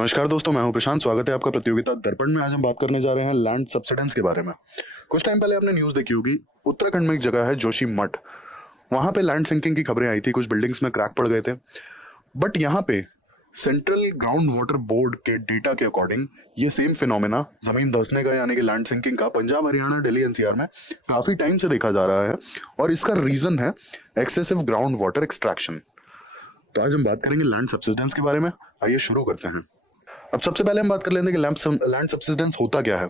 नमस्कार दोस्तों, मैं हूं प्रशांत। स्वागत है आपका प्रतियोगिता दर्पण में। आज हम बात करने जा रहे हैं लैंड सब्सिडेंस के बारे में। कुछ टाइम पहले आपने न्यूज़ देखी होगी, उत्तराखंड में एक जगह है जोशी मठ। वहां पे लैंड सिंकिंग की खबरें आई थी, कुछ बिल्डिंग्स में क्रैक पड़ गए थे। बट यहाँ पे सेंट्रल ग्राउंड वाटर बोर्ड के डेटा के अकॉर्डिंग ये सेम फिनोमेना जमीन धंसने का यानी कि लैंड सिंकिंग का पंजाब, हरियाणा, दिल्ली, एनसीआर में काफी टाइम से देखा जा रहा है। और इसका रीजन है एक्सेसिव ग्राउंड वाटर एक्सट्रैक्शन। तो आज हम बात करेंगे लैंड सब्सिडेंस के बारे में। आइए शुरू करते हैं। अब सबसे पहले हम बात कर लेते हैं कि लैंड सब्सिडेंस होता क्या है।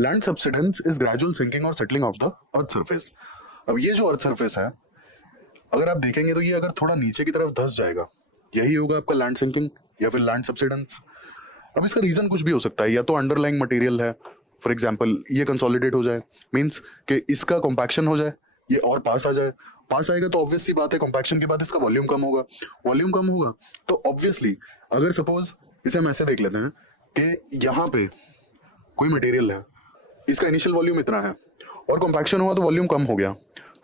Land subsidence is gradual sinking और settling of the earth surface. अब ये जो अर्थ सरफेस है, अगर आप देखेंगे तो ये अगर थोड़ा नीचे की तरफ धंस जाएगा, यही होगा आपका लैंड सिंकिंग या फिर लैंड सब्सिडेंस। अब इसका रीजन कुछ भी हो सकता है, या तो अंडरलाइंग मटेरियल है, फॉर एग्जाम्पल ये कंसोलिडेट हो जाए, मीन्स कि इसका कॉम्पैक्शन हो जाए, ये और पास आ जाए। पास आएगा तो ऑब्वियस सी बात है, कॉम्पैक्शन के बाद इसका वॉल्यूम कम होगा। वॉल्यूम कम होगा तो ऑब्वियसली, अगर सपोज इसे हम ऐसे देख लेते हैं कि यहाँ पे कोई मटेरियल है, इसका इनिशियल वॉल्यूम इतना है और कॉम्पैक्शन हुआ तो वॉल्यूम कम हो गया।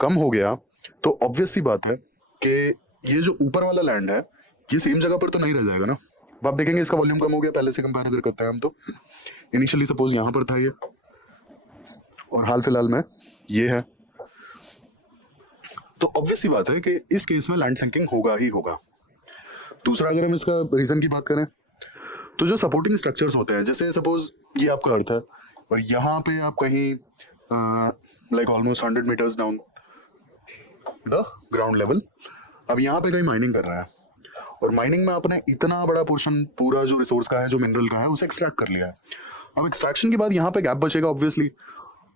कम हो गया तो ऑब्वियस सी बात है कि ये जो ऊपर वाला लैंड है ये सेम जगह पर तो नहीं रह जाएगा ना। अब आप देखेंगे इसका वॉल्यूम कम हो गया, पहले से कंपेयर अगर करते हैं हम तो इनिशियली सपोज यहाँ पर था ये, और हाल फिलहाल में ये है, तो ऑब्वियस सी बात है कि इस केस में लैंड सिंकिंग होगा ही होगा। दूसरा, अगर हम इसका रीजन की बात करें तो जो सपोर्टिंग स्ट्रक्चर्स होते हैं, जैसे सपोज ये आपका अर्थ है और यहाँ पे आप कहीं like almost 100 metres down the ground level, अब यहाँ पे कहीं माइनिंग कर रहा है और माइनिंग में आपने इतना बड़ा पोर्शन पूरा जो रिसोर्स का है, जो मिनरल का है, उसे एक्सट्रैक्ट कर लिया है। अब एक्सट्रैक्शन के बाद यहाँ पे गैप बचेगा ऑब्वियसली,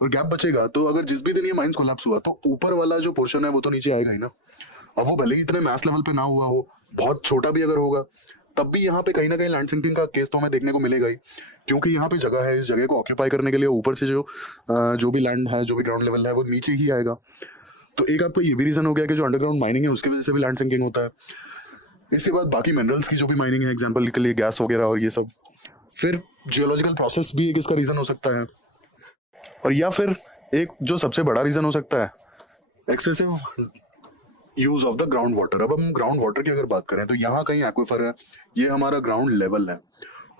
और गैप बचेगा तो अगर जिस भी दिन ये माइंस कोलैप्स हुआ तो ऊपर वाला जो पोर्शन है वो तो नीचे आएगा ही ना। अब वो भले ही इतने मैस लेवल पे ना हुआ हो, बहुत छोटा भी अगर होगा, तब भी यहाँ पे कहीं ना कहीं लैंड सिंकिंग का केस तो हमें देखने को मिलेगा ही, क्योंकि यहाँ पे जगह है, इस जगह को ऑक्यूपाई करने के लिए ऊपर से जो भी लैंड है, जो भी ग्राउंड लेवल है, वो नीचे ही आएगा। तो एक आपका ये भी रीजन हो गया कि जो अंडरग्राउंड माइनिंग है उसकी वजह से भी लैंड सिंकिंग होता है। इसके बाद बाकी मिनरल्स की जो भी माइनिंग है, एग्जाम्पल के लिए गैस वगैरह और ये सब, फिर जियोलॉजिकल प्रोसेस भी एक इसका रीजन हो सकता है। और या फिर एक जो सबसे बड़ा रीजन हो सकता है, excessive use of the ground water. अब हम ग्राउंड वाटर की अगर बात करें तो यहाँ कहीं एक्विफर है, ये हमारा ग्राउंड लेवल है,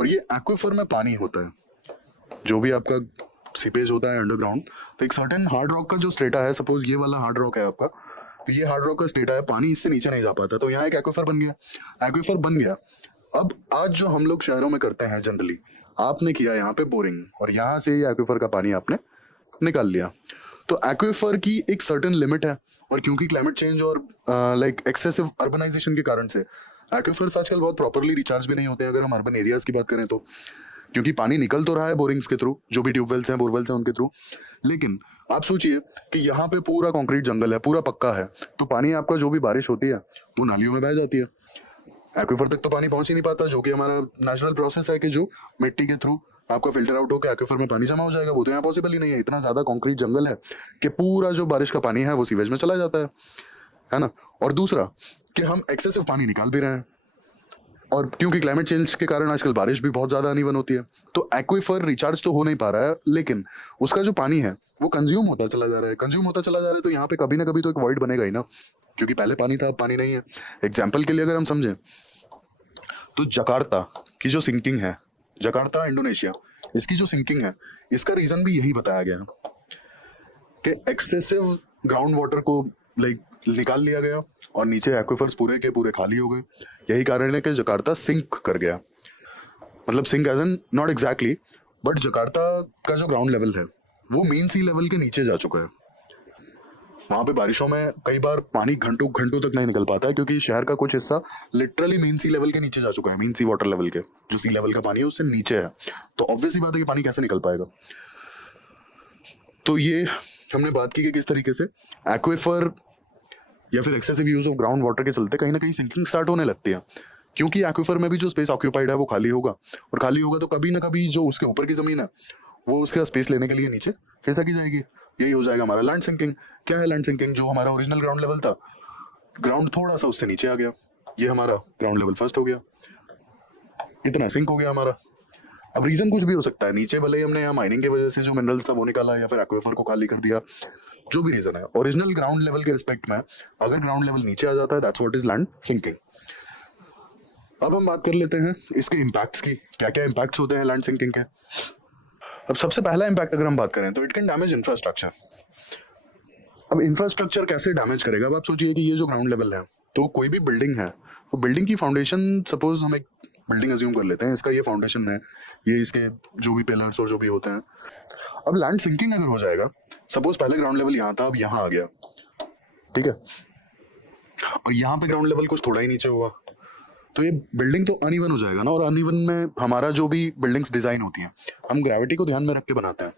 और ये एक्विफर में पानी होता है, जो भी आपका सीपेज होता है अंडरग्राउंड। तो एक सर्टेन हार्ड रॉक का जो स्टेटा है, सपोज ये वाला हार्ड रॉक है आपका, तो ये हार्ड रॉक का स्टेटा है, पानी इससे नीचे नहीं जा पाता, तो यहाँ एक एक्विफर बन गया। एक्विफर बन गया। अब आज जो हम लोग शहरों में करते हैं जनरली, आपने किया यहाँ पे बोरिंग और यहाँ से ये एक्विफर का पानी आपने निकाल लिया, तो एक्विफर की एक सर्टेन लिमिट है। और क्योंकि क्लाइमेट चेंज और लाइक एक्सेसिव अर्बनाइजेशन के कारण से एक्विफर्स आजकल बहुत प्रॉपरली रिचार्ज भी नहीं होते हैं, अगर हम अर्बन एरियाज की बात करें तो, क्योंकि पानी निकल तो रहा है बोरिंग्स के थ्रू, जो भी ट्यूबवेल्स हैं, बोरवेल्स हैं, उनके थ्रू। लेकिन आप सोचिए कि यहाँ पे पूरा कंक्रीट जंगल है, पूरा पक्का है, तो पानी आपका जो भी बारिश होती है वो नालियों में बह जाती है, एक्विफर तक तो पानी पहुंच ही नहीं पाता, जो कि हमारा नेचुरल प्रोसेस है कि जो मिट्टी के थ्रू आपका फिल्टर आउट होकर एक्विफर में पानी जमा हो जाएगा। वो तो यहाँ पॉसिबल ही नहीं है, इतना ज्यादा कंक्रीट जंगल है कि पूरा जो बारिश का पानी है वो सीवेज में चला जाता है ना। और दूसरा कि हम एक्सेसिव पानी निकाल भी रहे हैं, और क्योंकि क्लाइमेट चेंज के कारण आजकल बारिश भी बहुत ज्यादा अनइवन होती है, तो एक्विफर रिचार्ज तो हो नहीं पा रहा है, लेकिन उसका जो पानी है वो कंज्यूम होता चला जा रहा है, कंज्यूम होता चला जा रहा है। तो यहाँ पे कभी ना कभी तो एक वॉइड बनेगा ही ना, क्योंकि पहले पानी था, अब पानी नहीं है। एग्जाम्पल के लिए अगर हम समझें तो जकार्ता की जो सिंकिंग है, जकार्ता इंडोनेशिया, इसकी जो सिंकिंग है, इसका रीजन भी यही बताया गया कि एक्सेसिव ग्राउंड वाटर को लाइक निकाल लिया गया और नीचे एक्विफर्स पूरे के पूरे खाली हो गए। यही कारण है कि जकार्ता सिंक कर गया, मतलब sink as an not exactly, but Jakarta का जो ग्राउंड लेवल है वो मेन सी लेवल के नीचे जा चुका है। वहां पे बारिशों में कई बार पानी घंटों घंटों तक नहीं निकल पाता है, क्योंकि शहर का कुछ हिस्सा लिटरली मेन सी लेवल के नीचे जा चुका है। मेन सी वाटर लेवल के जो सी लेवल का पानी है उससे नीचे है, तो ऑब्वियस ही बात है कि पानी कैसे निकल पाएगा। तो ये हमने बात की कि किस तरीके से एक्विफर या फिर excessive use of ground water के चलते कहीं ना कहीं सिंकिंग स्टार्ट होने लगती है, क्योंकि एक्विफर में भी जो स्पेस ऑक्यूपाइड है वो खाली होगा, और खाली होगा तो कभी ना कभी जो उसके ऊपर की जमीन है वो उसका स्पेस लेने के लिए नीचे खिसक जाएगी। यही हो जाएगा हमारा लैंड सिंकिंग। क्या है लैंड सिंकिंग? जो हमारा ओरिजिनल ग्राउंड लेवल था, ग्राउंड थोड़ा सा उससे नीचे आ गया, ये हमारा ग्राउंड लेवल फर्स्ट हो गया, इतना सिंक हो गया हमारा। अब रीजन कुछ भी हो सकता है, नीचे भले ही हमने यहाँ माइनिंग की वजह से जो मिनरल्स था वो निकाला, या फिर एक्विफर को खाली कर दिया, जो भी रीजन है, ओरिजिनल ग्राउंड लेवल के रिस्पेक्ट में अगर ग्राउंड लेवल नीचे आ जाता है, that's what is land sinking. अब हम बात कर लेते हैं इसके इम्पैक्ट्स की, क्या क्या इम्पैक्ट्स होते हैं लैंड सिंकिंग के। अब सबसे पहला इम्पैक्ट अगर हम बात करें तो इट कैन डैमेज इंफ्रास्ट्रक्चर। अब इंफ्रास्ट्रक्चर कैसे डैमेज करेगा? अब आप सोचिए कि ये जो ग्राउंड लेवल है, तो कोई भी बिल्डिंग है, वो बिल्डिंग की फाउंडेशन, सपोज हम एक बिल्डिंग अज्यूम कर लेते हैं, इसका ये फाउंडेशन है, ये इसके जो भी पिलर्स और जो भी होते हैं। अब लैंड सिंकिंग अगर हो जाएगा, सपोज पहले ग्राउंड लेवल यहाँ था, अब यहाँ आ गया, ठीक है, और यहाँ पे ग्राउंड लेवल कुछ थोड़ा ही नीचे हुआ, तो ये बिल्डिंग तो अनइवन हो जाएगा ना। और अनइवन में हमारा जो भी बिल्डिंग्स डिजाइन होती हैं, हम ग्रेविटी को ध्यान में रख के बनाते हैं,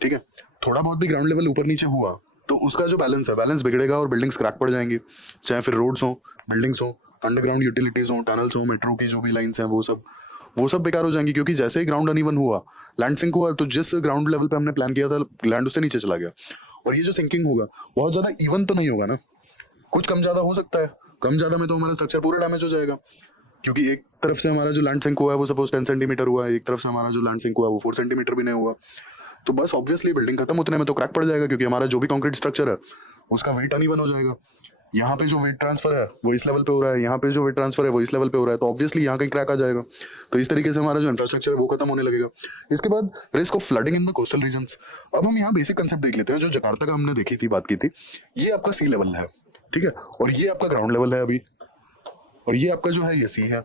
ठीक है। थोड़ा बहुत भी ग्राउंड लेवल ऊपर नीचे हुआ तो उसका जो बैलेंस है, बैलेंस बिगड़ेगा और बिल्डिंग्स क्रैक पड़ जाएंगी, चाहे फिर रोड्स हो, बिल्डिंग्स हो, अंडरग्राउंड यूटिलिटीज हो, टनल्स हो, मेट्रो की जो भी लाइन्स हैं, वो सब बेकार हो जाएंगी। क्योंकि जैसे ही ग्राउंड अनइवन हुआ, लैंड सिंक हुआ, तो जिस ग्राउंड लेवल पे हमने प्लान किया था, लैंड उससे नीचे चला गया। और ये जो सिंकिंग होगा बहुत ज्यादा इवन तो नहीं होगा ना, कुछ कम ज्यादा हो सकता है। कम ज्यादा में तो हमारा स्ट्रक्चर पूरा डैमेज हो जाएगा, क्योंकि एक तरफ से हमारा जो लैंड सिंक हुआ है वो सपोज 10 सेंटीमीटर हुआ है, एक तरफ से हमारा जो लैंड सिंक हुआ है वो 4 सेंटीमीटर भी नहीं हुआ, तो बस ऑब्वियसली बिल्डिंग खत्म उतने में तो क्रैक पड़ जाएगा, क्योंकि हमारा जो भी कंक्रीट स्ट्रक्चर है उसका वेट अनइवन हो जाएगा। यहाँ पे जो वेट ट्रांसफर है वो इस लेवल पे हो रहा है, यहाँ पे जो वेट ट्रांसफर है वो इस लेवल पे हो रहा है, तो ऑब्वियसली यहाँ कहीं क्रैक आ जाएगा। तो इस तरीके से हमारा जो इंफ्रास्ट्रक्चर है वो खत्म होने लगेगा। इसके बाद risk of flooding in the coastal regions. अब हम यहाँ बेसिक कंसेप्ट देख लेते हैं, जो जकार्ता का हमने देखी थी, बात की थी। ये आपका सी लेवल है, ठीक है, और ये आपका ग्राउंड लेवल है अभी, और ये आपका जो है ये सी है।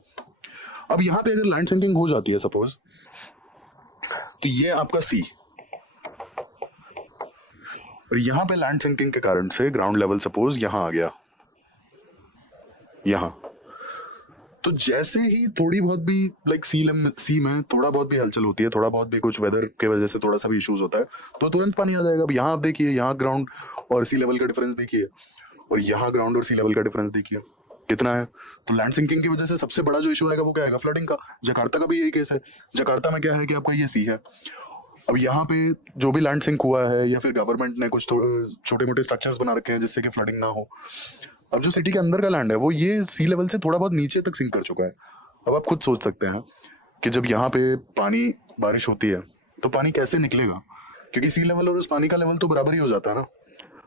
अब यहाँ पे अगर लैंड सिंकिंग हो जाती है सपोज, तो ये आपका सी, और यहाँ पे लैंड सिंकिंग के कारण से ग्राउंड लेवल सपोज यहाँ आ गया, यहाँ, तो जैसे ही थोड़ी बहुत भी लाइक सी में थोड़ा बहुत भी हलचल होती है, थोड़ा बहुत भी कुछ वेदर के वजह से थोड़ा सा भी इश्यूज होता है, तो तुरंत पानी आ जाएगा। अब यहाँ आप देखिए, यहाँ ग्राउंड और सी लेवल का डिफरेंस देखिए, और यहाँ ग्राउंड और सी लेवल का डिफरेंस देखिए कितना है। तो लैंड सिंकिंग की वजह से सबसे बड़ा जो इशू आएगा वो क्या आएगा? फ्लडिंग का। जकार्ता का भी यही केस है। जकार्ता में क्या है कि आपका ये सी है, अब यहाँ पे जो भी लैंड सिंक हुआ है या फिर गवर्नमेंट ने कुछ छोटे मोटे स्ट्रक्चर्स बना रखे हैं जिससे कि फ्लडिंग ना हो। अब जो सिटी के अंदर का लैंड है वो ये सी लेवल से थोड़ा बहुत नीचे तक सिंक कर चुका है। अब आप खुद सोच सकते हैं कि जब यहाँ पे पानी बारिश होती है तो पानी कैसे निकलेगा, क्योंकि सी लेवल और उस पानी का लेवल तो बराबर ही हो जाता है ना।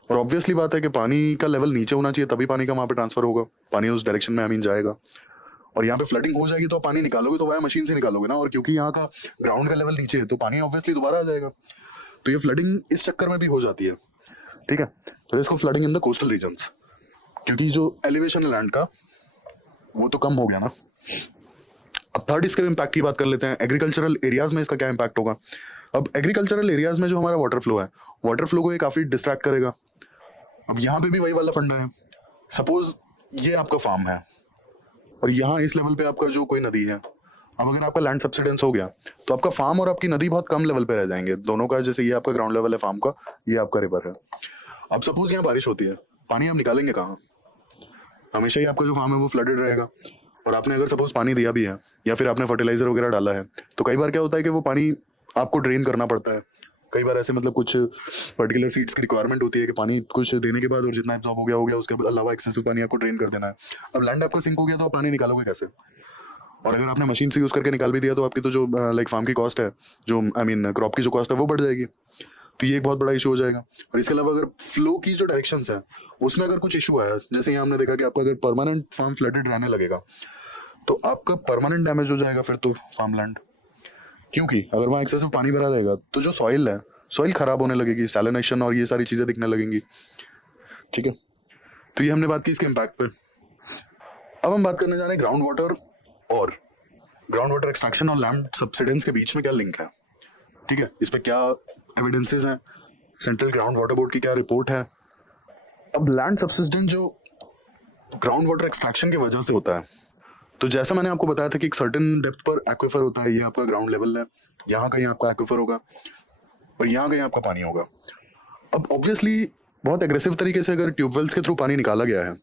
और ऑब्वियसली बात है कि पानी का लेवल नीचे होना चाहिए, तभी पानी का वहाँ पे ट्रांसफर होगा, पानी उस डायरेक्शन में जाएगा। और यहाँ पे फ्लडिंग हो जाएगी तो पानी निकालोगे तो वाया मशीन से निकालोगे ना, और क्योंकि यहाँ का ग्राउंड का लेवल नीचे है तो पानी ऑब्वियसली दोबारा आ जाएगा। तो ये फ्लडिंग इस चक्कर में भी हो जाती है, ठीक है। तो इसको flooding in the coastal regions, क्योंकि जो एलिवेशन है लैंड का वो तो कम हो गया ना। अब थर्ड इसके इम्पैक्ट की बात कर लेते हैं, एग्रीकल्चरल एरियाज में इसका क्या इम्पैक्ट होगा। अब एग्रीकल्चरल एरियाज में जो हमारा वाटर फ्लो है, वाटर फ्लो को ये काफी डिस्ट्रैक्ट करेगा। अब यहाँ पे भी वही वाला फंडा है, सपोज ये आपका फार्म है और यहाँ इस लेवल पे आपका जो कोई नदी है। अब अगर आपका लैंड सब्सिडेंस हो गया तो आपका फार्म और आपकी नदी बहुत कम लेवल पे रह जाएंगे दोनों का। जैसे ये आपका ग्राउंड लेवल है फार्म का, ये आपका रिवर है। अब सपोज यहाँ बारिश होती है, पानी आप निकालेंगे कहाँ? हमेशा ही आपका जो फार्म है वो फ्लडेड रहेगा। और आपने अगर सपोज पानी दिया भी है या फिर आपने फर्टिलाइजर वगैरह डाला है, तो कई बार क्या होता है कि वो पानी आपको ड्रेन करना पड़ता है। कई बार ऐसे मतलब कुछ पर्टिकुलर सीड्स की रिक्वायरमेंट होती है कि पानी कुछ देने के बाद और जितना एब्जॉर्ब हो गया उसके अलावा एक्सेसिव पानी आपको ड्रेन कर देना है। अब लैंड आपका सिंक हो गया तो आप पानी निकालोगे कैसे? और अगर आपने मशीन से यूज करके निकाल भी दिया तो आपकी तो जो लाइक फार्म की कॉस्ट है, जो आई मीन क्रॉप की जो कॉस्ट है वो बढ़ जाएगी। तो ये एक बहुत बड़ा इशू हो जाएगा। और इसके अलावा अगर फ्लो की जो डायरेक्शंस है उसमें अगर कुछ इशू आया, जैसे यहाँ हमने देखा कि आपका अगर परमानेंट फार्म फ्लडेड रहने लगेगा तो आपका परमानेंट डैमेज हो जाएगा फिर तो फार्म लैंड, क्योंकि अगर वहाँ एक्सेसिव पानी भरा रहेगा तो जो सॉइल है, सॉइल खराब होने लगेगी, सैलिनेशन और ये सारी चीजें दिखने लगेंगी, ठीक है। तो ये हमने बात की इसके इम्पैक्ट पे। अब हम बात करने जा रहे हैं ग्राउंड वाटर और ग्राउंड वाटर एक्सट्रैक्शन और लैंड सब्सिडेंस के बीच में क्या लिंक है, ठीक है। इस पे क्या एविडेंसेस हैं, सेंट्रल ग्राउंड वाटर बोर्ड की क्या रिपोर्ट है। अब लैंड सब्सिडेंस जो ग्राउंड वाटर एक्सट्रैक्शन की वजह से होता है, तो जैसा मैंने आपको बताया था कि एक सर्टेन डेप्थ पर एक्विफर होता है, ये आपका ग्राउंड लेवल है, यहाँ कहीं आपका एक्विफर होगा और यहाँ कहीं आपका पानी होगा। अब ऑब्वियसली बहुत एग्रेसिव तरीके से अगर ट्यूबवेल्स के थ्रू पानी निकाला गया है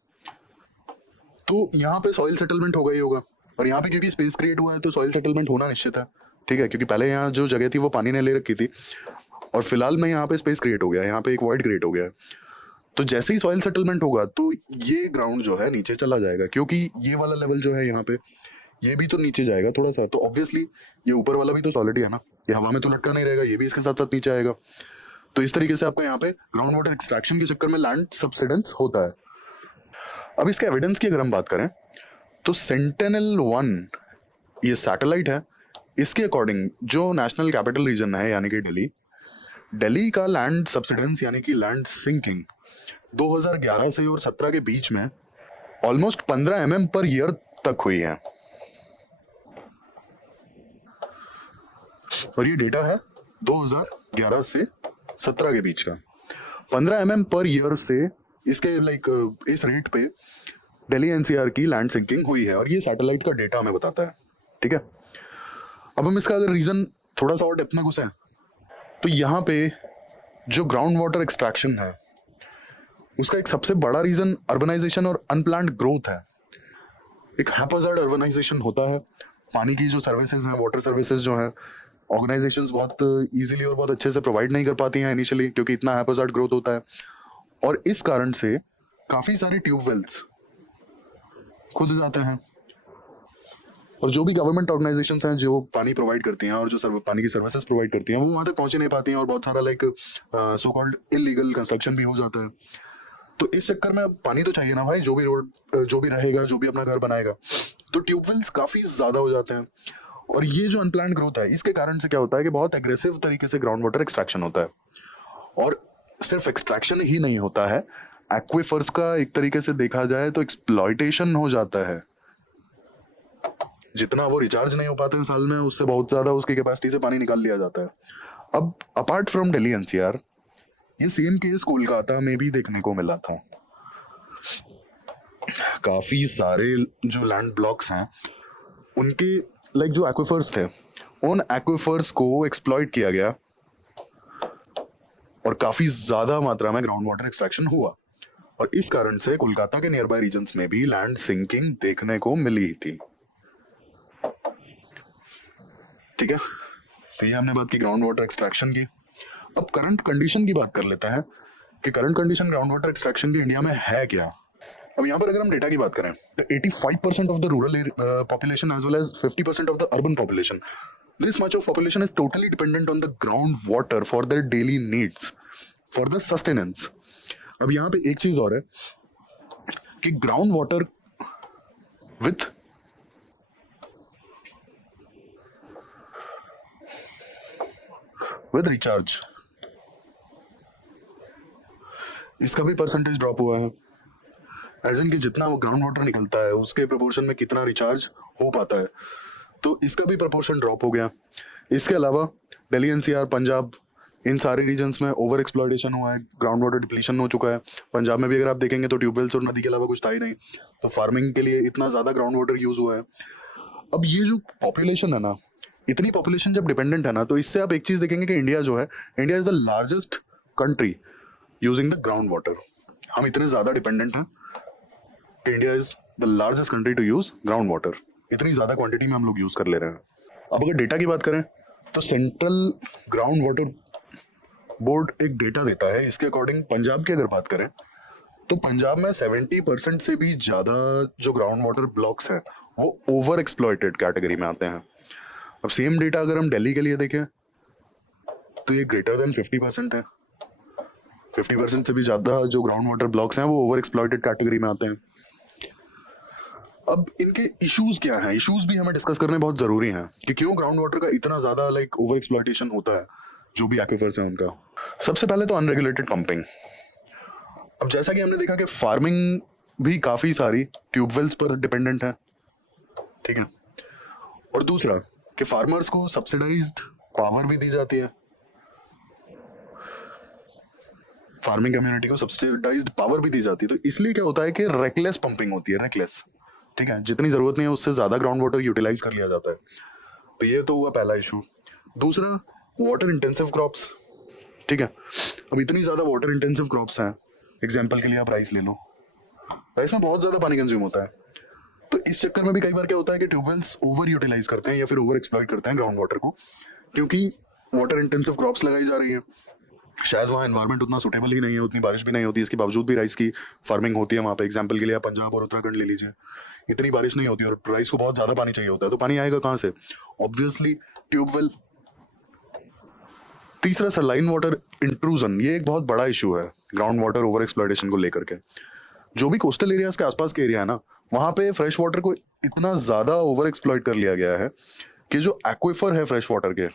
तो यहाँ पे सॉइल सेटलमेंट होगा ही होगा। और यहाँ पे क्योंकि स्पेस क्रिएट हुआ है तो सॉइल सेटलमेंट होना निश्चित है, ठीक है, क्योंकि पहले यहाँ जो जगह थी वो पानी ने ले रखी थी और फिलहाल में यहाँ पे स्पेस क्रिएट हो गया है, यहाँ पे एक वॉइड क्रिएट हो गया है। तो जैसे ही सॉइल सेटलमेंट होगा तो ये ग्राउंड जो है नीचे चला जाएगा, क्योंकि ये वाला लेवल जो है यहाँ पे ये भी तो नीचे जाएगा थोड़ा सा, तो ऑब्वियसली ये ऊपर वाला भी तो सॉलिड है ना, ये हवा में तो लटका नहीं रहेगा, ये भी इसके साथ साथ नीचे आएगा। तो इस तरीके से आपका यहाँ पे ग्राउंड वाटर एक्सट्रैक्शन के चक्कर में लैंड सब्सिडेंस होता है। अब इसके एविडेंस की अगर हम बात करें तो सेंटिनल-1 ये सैटेलाइट है, इसके अकॉर्डिंग जो नेशनल कैपिटल रीजन है यानी कि दिल्ली का लैंड सब्सिडेंस यानी कि लैंड सिंकिंग 2011 से और 17 के बीच में ऑलमोस्ट 15 mm पर ईयर तक हुई है। और ये डेटा है 2011 से 17 के बीच का। 15 mm पर ईयर से इसके इस रेट पे दिल्ली एनसीआर की लैंड सिंकिंग हुई है, और ये सैटेलाइट का डेटा हमें बताता है। ठीक है, अब हम इसका अगर रीजन थोड़ा सा और डेप्थ में घुसे तो यहाँ पे जो ग्राउंड वाटर एक्सट्रैक्शन है उसका एक सबसे बड़ा रीजन अर्बनाइजेशन और अनप्लान्ड ग्रोथ है। एक हैपजार्ड अर्बनाइजेशन होता है, पानी की जो सर्विसेज हैं, वाटर सर्विसेज जो हैं, ऑर्गेनाइजेशंस बहुत इजीली और बहुत अच्छे से प्रोवाइड नहीं कर पाती हैं इनिशियली, क्योंकि इतना हैपजार्ड ग्रोथ होता है। और इस कारण से काफ़ी सारे ट्यूबवेल्स खुद जाते हैं, और जो भी गवर्नमेंट ऑर्गेनाइजेशंस हैं जो पानी प्रोवाइड करती हैं और जो पानी की सर्विसेज प्रोवाइड करती हैं वो वहाँ तक पहुँच नहीं पाती हैं, और बहुत सारा सो कॉल्ड इलीगल कंस्ट्रक्शन भी हो जाता है। तो इस चक्कर में अब पानी तो चाहिए ना भाई, जो भी रोड जो भी रहेगा, जो भी अपना घर बनाएगा, तो ट्यूबवेल्स काफ़ी ज़्यादा हो जाते हैं। और ये जो अनप्लान्ड ग्रोथ है इसके कारण से क्या होता है कि बहुत एग्रेसिव तरीके से ग्राउंड वाटर एक्सट्रैक्शन होता है। और सिर्फ एक्सट्रैक्शन ही नहीं होता है, एक्विफर्स का एक तरीके से देखा जाए तो एक्सप्लॉयटेशन हो जाता है। जितना वो रिचार्ज नहीं हो पाते हैं साल में, उससे बहुत ज़्यादा उसकी कैपेसिटी से पानी निकाल लिया जाता है। अब अपार्ट फ्रॉम दिल्ली एनसीआर, ये सेम केस कोलकाता में भी देखने को मिला था। काफ़ी सारे जो लैंड ब्लॉक्स हैं उनके जो एक्विफर्स थे, उन एक्विफर्स को एक्सप्लॉइट किया गया और काफ़ी ज़्यादा मात्रा में ग्राउंड वाटर एक्सट्रैक्शन हुआ, और इस कारण से कोलकाता के नियर बाय रीजन्स में भी लैंड सिंकिंग देखने को मिली थी। ठीक है, तो ये हमने बात की ग्राउंड वाटर एक्सट्रैक्शन की। अब करंट कंडीशन की बात कर लेते हैं कि current condition ground water extraction की इंडिया में है क्या। अब यहाँ पर अगर हम डेटा की बात करें तो 85% of the rural population as well as 50% of the urban population, this much of population is totally dependent on the ground water for their daily needs, for the sustenance. अब यहाँ पे एक चीज और है कि ग्राउंड वाटर विद रिचार्ज, इसका भी परसेंटेज ड्रॉप हुआ है। एज इन कि जितना वो ग्राउंड वाटर निकलता है उसके प्रोपोर्शन में कितना रिचार्ज हो पाता है, तो इसका भी प्रोपोर्शन ड्रॉप हो गया। इसके अलावा दिल्ली एनसीआर, पंजाब, इन सारे रीजन्स में ओवर एक्सप्लॉयटेशन हुआ है, ग्राउंड वाटर डिप्लीशन हो चुका है। पंजाब में भी अगर आप देखेंगे तो ट्यूबवेल्स और नदी के अलावा कुछ था ही नहीं, तो फार्मिंग के लिए इतना ज़्यादा ग्राउंड वाटर यूज़ हुआ है। अब ये जो पॉपुलेशन है ना, इतनी पॉपुलेशन जब डिपेंडेंट है ना, तो इससे आप एक चीज़ देखेंगे कि इंडिया जो है, India is the largest country using the ground water. हम इतने ज़्यादा डिपेंडेंट हैं, India is the largest country to use ground water, इतनी ज़्यादा क्वांटिटी में हम लोग यूज़ कर ले रहे हैं। अब अगर डेटा की बात करें तो सेंट्रल ग्राउंड वाटर बोर्ड एक डेटा देता है, इसके अकॉर्डिंग पंजाब की अगर बात करें तो पंजाब में 70% से भी ज़्यादा जो ग्राउंड वाटर ब्लॉक्स हैं वो ओवर एक्सप्लॉयटेड कैटेगरी में आते हैं। अब सेम डेटा अगर हम दिल्ली के लिए देखें तो ये ग्रेटर देन 50% है। 50% से भी ज़्यादा जो ग्राउंड वाटर ब्लॉक्स हैं वो ओवर एक्सप्लॉयटेड कैटेगरी में आते हैं। अब इनके इश्यूज क्या हैं, इश्यूज भी हमें डिस्कस करने बहुत ज़रूरी हैं कि क्यों ग्राउंड वाटर का इतना ज़्यादा ओवर एक्सप्लॉयटेशन होता है जो भी एक्विफर्स हैं उनका। सबसे पहले तो अनरेगुलेटेड पंपिंग। अब जैसा कि हमने देखा कि फार्मिंग भी काफ़ी सारी ट्यूबवेल्स पर डिपेंडेंट है, ठीक है, और दूसरा कि फार्मर्स को सब्सिडाइज्ड पावर भी दी जाती है, फार्मिंग कम्युनिटी को सब्सिडाइज्ड पावर भी दी जाती है। तो इसलिए क्या होता है कि रेकलेस पंपिंग होती है, रेकलेस, ठीक है, जितनी ज़रूरत नहीं है उससे ज़्यादा ग्राउंड वाटर यूटिलाइज कर लिया जाता है। तो ये तो हुआ पहला इशू। दूसरा, वाटर इंटेंसिव क्रॉप्स, ठीक है। अब इतनी ज़्यादा वाटर इंटेंसिव क्रॉप्स हैं, एग्जाम्पल के लिए आप राइस ले लो, राइस में बहुत ज़्यादा पानी कंज्यूम होता है। तो इस चक्कर में भी कई बार क्या होता है कि ट्यूबवेल्स ओवर यूटिलाइज करते हैं या फिर ओवर एक्सप्लॉइट करते हैं ग्राउंड वाटर को, क्योंकि वाटर इंटेंसिव क्रॉप्स लगाई जा रही है। शायद वहाँ एनवायरनमेंट उतना सुटेबल ही नहीं है, उतनी बारिश भी नहीं होती, इसके बावजूद भी राइस की फार्मिंग होती है वहाँ पे। एग्जाम्पल के लिए आप पंजाब और उत्तराखंड ले लीजिए, इतनी बारिश नहीं होती और राइस को बहुत ज़्यादा पानी चाहिए होता है, तो पानी आएगा कहाँ से? Obviously tubewell. तीसरा, सलाइन वाटर इंट्रूजन, ये एक बहुत बड़ा इशू है ग्राउंड वाटर ओवर एक्सप्लॉयटेशन को लेकर के। जो भी कोस्टल एरियाज के आसपास के एरिया है ना, वहाँ पे फ्रेश वाटर को इतना ज़्यादा ओवर एक्सप्लॉइट कर लिया गया है कि जो एक्विफर है फ्रेश वाटर के,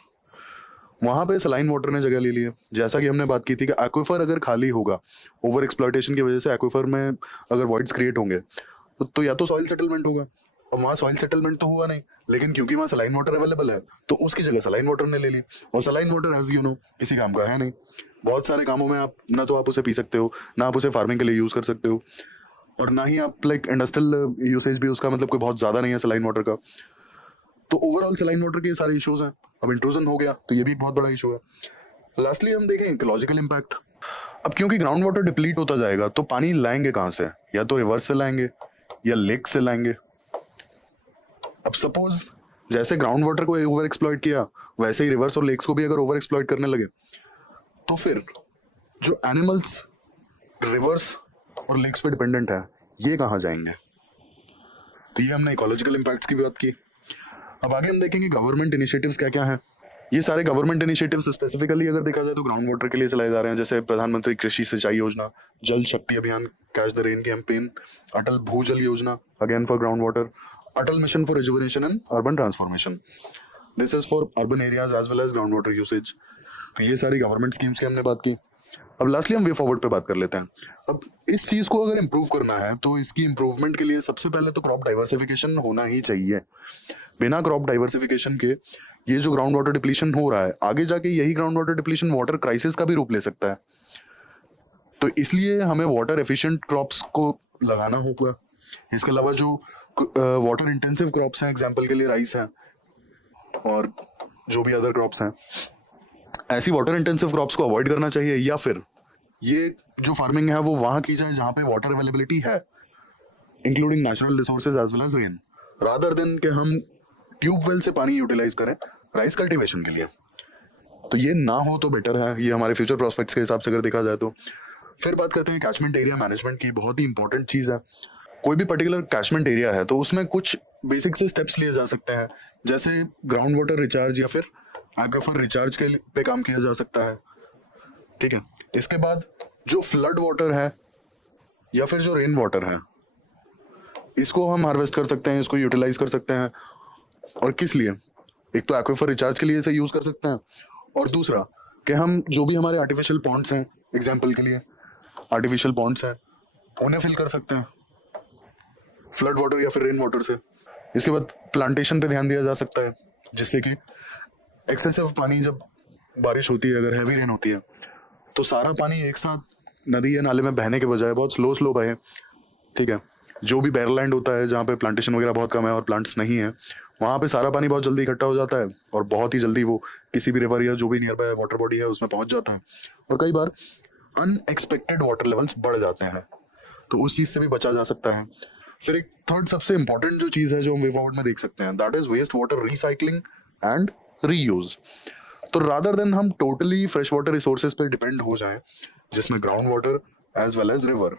वहाँ पे सलाइन वाटर ने जगह ले ली है। जैसा कि हमने बात की थी कि एक्विफर अगर खाली होगा, ओवर एक्सप्लॉइटेशन की वजह से एक्विफर में अगर वॉइड्स क्रिएट होंगे तो या तो सॉइल सेटलमेंट होगा, अब वहाँ सॉइल सेटलमेंट तो हुआ नहीं, लेकिन क्योंकि वहाँ सलाइन वाटर अवेलेबल है तो उसकी जगह सलाइन वाटर ने ले ली। और saline water as you know किसी काम का है नहीं। बहुत सारे कामों में आप ना तो आप उसे पी सकते हो, ना आप उसे फार्मिंग के लिए यूज़ कर सकते हो, और ना ही आप लाइक इंडस्ट्रियल यूसेज भी उसका मतलब कोई बहुत ज़्यादा नहीं है सलाइन वाटर का। तो ओवरऑल सलाइन वाटर के सारे इश्यूज हैं। अब इंट्रूजन हो गया तो ये भी एक बहुत बड़ा इशू है। लास्टली हम देखें इकोलॉजिकल इम्पैक्ट। अब क्योंकि ग्राउंड वाटर डिप्लीट होता जाएगा तो पानी लाएंगे कहाँ से? या तो रिवर्स से लाएंगे या लेक से लाएंगे। अब सपोज जैसे ग्राउंड वाटर को ओवर एक्सप्लॉइट किया, वैसे ही रिवर्स और लेक्स को भी अगर ओवर एक्सप्लॉइट करने लगे तो फिर जो एनिमल्स रिवर्स और लेक्स पे डिपेंडेंट है ये कहाँ जाएंगे? तो ये हमने इकोलॉजिकल इम्पैक्ट्स की बात की। अब आगे हम देखेंगे गवर्नमेंट इनिशिएटिव्स क्या क्या हैं। ये सारे गवर्नमेंट इनिशिएटिव्स स्पेसिफिकली अगर देखा जाए तो ग्राउंड वाटर के लिए चलाए जा रहे हैं, जैसे प्रधानमंत्री कृषि सिंचाई योजना, Jal Shakti Abhiyan, catch the rain campaign, Atal Bhujal Yojana again for ground water, Atal mission for rejuvenation and urban transformation, this is for urban areas as well as ground water usage. तो ये सारी गवर्नमेंट स्कीम्स की हमने बात की। अब लास्टली हम वे फॉरवर्ड पे बात कर लेते हैं। अब इस चीज को अगर इम्प्रूव करना है तो इसकी इम्प्रूवमेंट के लिए सबसे पहले तो क्रॉप डाइवर्सिफिकेशन होना ही चाहिए। बिना क्रॉप डाइवर्सिफिकेशन के ये जो ग्राउंड वाटर डिप्लीशन हो रहा है, आगे जाके यही ground water depletion water crisis का भी रूप ले सकता है। तो इसलिए हमें वाटर एफिशिएंट क्रॉप्स को लगाना होगा। इसके अलावा जो वाटर इंटेंसिव क्रॉप्स हैं, एग्जाम्पल के लिए राइस है और जो भी अदर क्रॉप्स हैं, ऐसी वाटर इंटेंसिव क्रॉप्स को अवॉइड करना चाहिए, या फिर ये जो फार्मिंग है वो वहाँ की जाए जहाँ पे वाटर अवेलेबिलिटी है, including natural resources as well as rain, rather than कि हम ट्यूबवेल से पानी यूटिलाइज करें राइस कल्टीवेशन के लिए। तो ये ना हो तो बेटर है, ये हमारे फ्यूचर प्रोस्पेक्ट्स के हिसाब से अगर देखा जाए तो। फिर बात करते हैं कैचमेंट एरिया मैनेजमेंट की, बहुत ही इंपॉर्टेंट चीज़ है। कोई भी पर्टिकुलर कैचमेंट एरिया है तो उसमें कुछ बेसिक से स्टेप्स लिए जा सकते हैं, जैसे ग्राउंड वाटर रिचार्ज या फिर एक्विफर रिचार्ज के पे काम किया जा सकता है। ठीक है, इसके बाद जो फ्लड वाटर है या फिर जो रेन वाटर है, इसको हम हार्वेस्ट कर सकते हैं, इसको यूटिलाइज कर सकते हैं। और किस लिए? एक तो एक्विफर रिचार्ज के लिए इसे यूज कर सकते हैं, और दूसरा कि हम जो भी हमारे आर्टिफिशियल पॉन्ड्स हैं, एग्जाम्पल के लिए आर्टिफिशियल पॉन्ड्स हैं, उन्हें फिल कर सकते हैं फ्लड वाटर या फिर रेन वाटर से। इसके बाद प्लांटेशन पे ध्यान दिया जा सकता है, जिससे कि एक्सेसिव पानी जब बारिश होती है, अगर हैवी रेन होती है, तो सारा पानी एक साथ नदी या नाले में बहने के बजाय बहुत स्लो स्लो बहे। ठीक है, जो भी बैरलैंड होता है जहाँ पे प्लांटेशन वगैरह बहुत कम है और प्लांट्स नहीं है, वहाँ पे सारा पानी बहुत जल्दी इकट्ठा हो जाता है और बहुत ही जल्दी वो किसी भी रिवर या जो भी नियर बाय वाटर बॉडी है उसमें पहुँच जाता है, और कई बार अनएक्सपेक्टेड वाटर लेवल्स बढ़ जाते हैं, तो उस चीज़ से भी बचा जा सकता है। फिर एक थर्ड सबसे इंपॉर्टेंट जो चीज़ है जो हम वे फॉरवर्ड में देख सकते हैं, that is waste water recycling and reuse. तो रादर देन हम टोटली फ्रेश वाटर रिसोर्सेज पे डिपेंड हो जाएं, जिसमें ground water as well as river,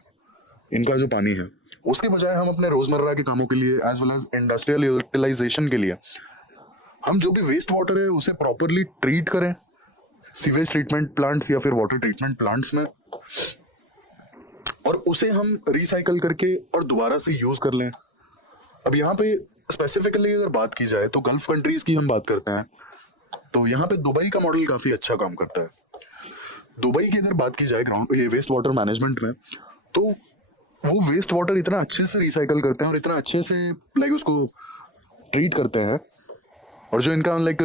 इनका जो पानी है, उसके बजाय हम अपने रोजमर्रा के कामों के लिए as well as industrial utilization के लिए हम जो भी वेस्ट वाटर है उसे प्रॉपरली ट्रीट करें सीवेज ट्रीटमेंट प्लांट्स या फिर वाटर ट्रीटमेंट प्लांट्स में, और उसे हम रिसाइकल करके और दोबारा से यूज कर लें। अब यहाँ पे स्पेसिफिकली अगर बात की जाए तो गल्फ कंट्रीज की हम बात करते हैं, तो यहाँ पे दुबई का मॉडल काफी अच्छा काम करता है। दुबई की अगर बात की जाए ग्राउंड ये वेस्ट वाटर मैनेजमेंट में, तो वो वेस्ट वाटर इतना अच्छे से रिसाइकल करते हैं और इतना अच्छे से लाइक उसको ट्रीट करते हैं, और जो इनका लाइक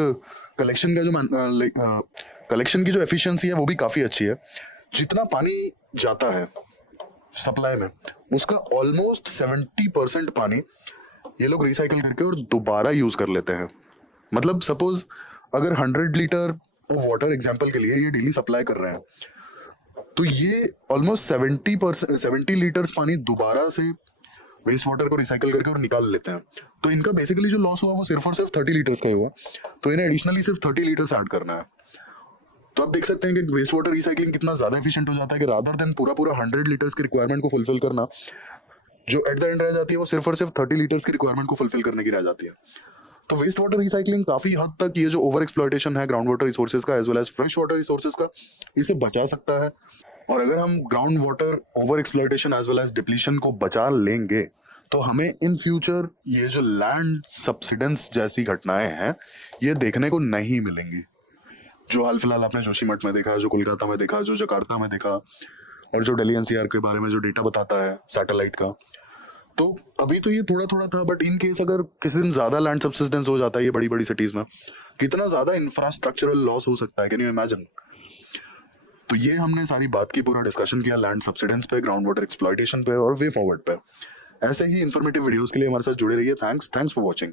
कलेक्शन का जो लाइक कलेक्शन की जो एफिशिएंसी है वो भी काफ़ी अच्छी है। जितना पानी जाता है सप्लाई में, उसका ऑलमोस्ट 70% पानी ये लोग रिसाइकल करके और दोबारा यूज़ कर लेते हैं। मतलब सपोज अगर 100 लीटर वाटर एग्जाम्पल के लिए ये डेली सप्लाई कर रहे हैं, तो ये ऑलमोस्ट 70 लीटर्स पानी दोबारा से वेस्ट वाटर को रिसाइकल करके और निकाल लेते हैं। तो इनका बेसिकली जो लॉस हुआ वो सिर्फ और सिर्फ 30 लीटर्स का ही हुआ, तो इन्हें एडिशनली सिर्फ 30 लीटर्स ऐड करना है। तो आप देख सकते हैं कि वेस्ट वाटर रिसाइकलिंग कितना ज़्यादा एफिशिएंट हो जाता है कि रादर देन पूरा 100 लीटर्स की रिक्वायरमेंट को फुलफिल करना, जो एट द एंड रह जाती है वो सिर्फ और सिर्फ 30 लीटर्स की रिक्वायरमेंट को फुलफिल करने की रह जाती है। तो वेस्ट वाटर रिसाइकलिंग काफ़ी हद तक ये जो ओवर एक्सप्लॉयटेशन है ग्राउंड वाटर रिसोर्सेज का as well as fresh water resources का, इसे बचा सकता है। और अगर हम ground water over exploitation as well as depletion को बचा लेंगे तो हमें इन फ्यूचर ये जो लैंड सब्सिडेंस जैसी घटनाएं हैं ये देखने को नहीं मिलेंगी, जो हाल फिलहाल आपने जोशीमठ में देखा, जो कोलकाता में देखा, जो जकार्ता में देखा, और जो दिल्ली एनसीआर के बारे में जो डेटा बताता है सैटेलाइट का। तो अभी तो ये थोड़ा थोड़ा था, बट इन केस अगर किसी दिन ज्यादा लैंड सब्सिडेंस हो जाता है ये बड़ी बड़ी सिटीज में, कितना ज्यादा इंफ्रास्ट्रक्चरल लॉस हो सकता है, कैन यू इमेजिन। तो ये हमने सारी बात की, पूरा डिस्कशन किया लैंड सब्सिडेंस पे, ग्राउंड वाटर एक्सप्लॉयटेशन पे और वे फॉरवर्ड पे। ऐसे ही इन्फॉर्मेटिव वीडियोस के लिए हमारे साथ जुड़े रहिए। Thanks for watching.